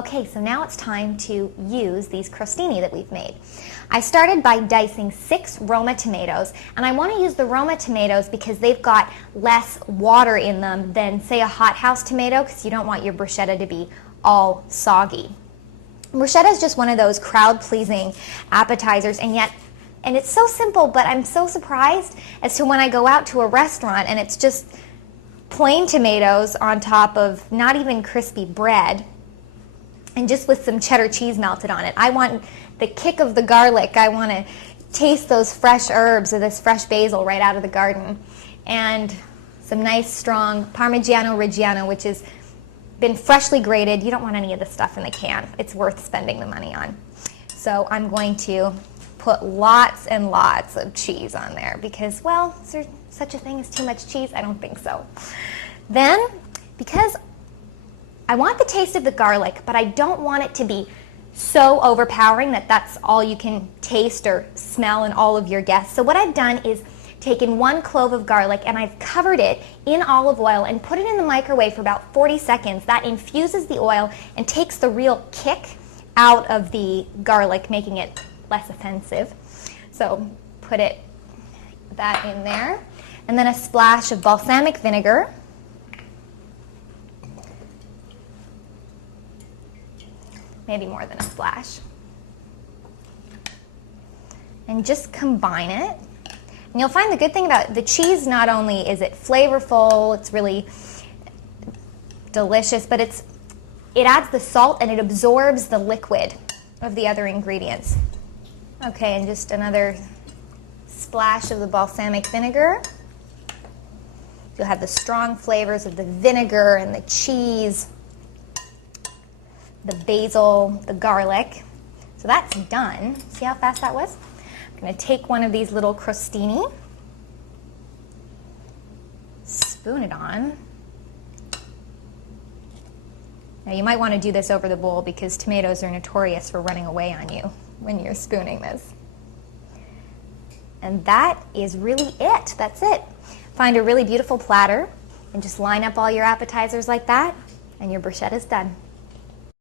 Okay, so now it's time to use these crostini that we've made. I started by dicing 6 Roma tomatoes, and I want to use the Roma tomatoes because they've got less water in them than, say, a hothouse tomato, because you don't want your bruschetta to be all soggy. Bruschetta is just one of those crowd-pleasing appetizers, and it's so simple, but I'm so surprised as to when I go out to a restaurant and it's just plain tomatoes on top of not even crispy bread, and just with some cheddar cheese melted on it. I want the kick of the garlic. I want to taste those fresh herbs or this fresh basil right out of the garden. And some nice strong Parmigiano Reggiano, which has been freshly grated. You don't want any of the stuff in the can. It's worth spending the money on. So I'm going to put lots and lots of cheese on there because, well, is there such a thing as too much cheese? I don't think so. Then, because I want the taste of the garlic, but I don't want it to be so overpowering that that's all you can taste or smell in all of your guests. So what I've done is taken 1 clove of garlic and I've covered it in olive oil and put it in the microwave for about 40 seconds. That infuses the oil and takes the real kick out of the garlic, making it less offensive. So put that in there. And then a splash of balsamic vinegar. Maybe more than a splash. And just combine it. And you'll find the good thing about the cheese, not only is it flavorful, it's really delicious, but it adds the salt and it absorbs the liquid of the other ingredients. Okay, and just another splash of the balsamic vinegar. You'll have the strong flavors of the vinegar and the cheese, the basil, the garlic. So that's done. See how fast that was? I'm going to take one of these little crostini, spoon it on. Now you might want to do this over the bowl because tomatoes are notorious for running away on you when you're spooning this. And that is really it. That's it. Find a really beautiful platter and just line up all your appetizers like that, and your bruschetta's done.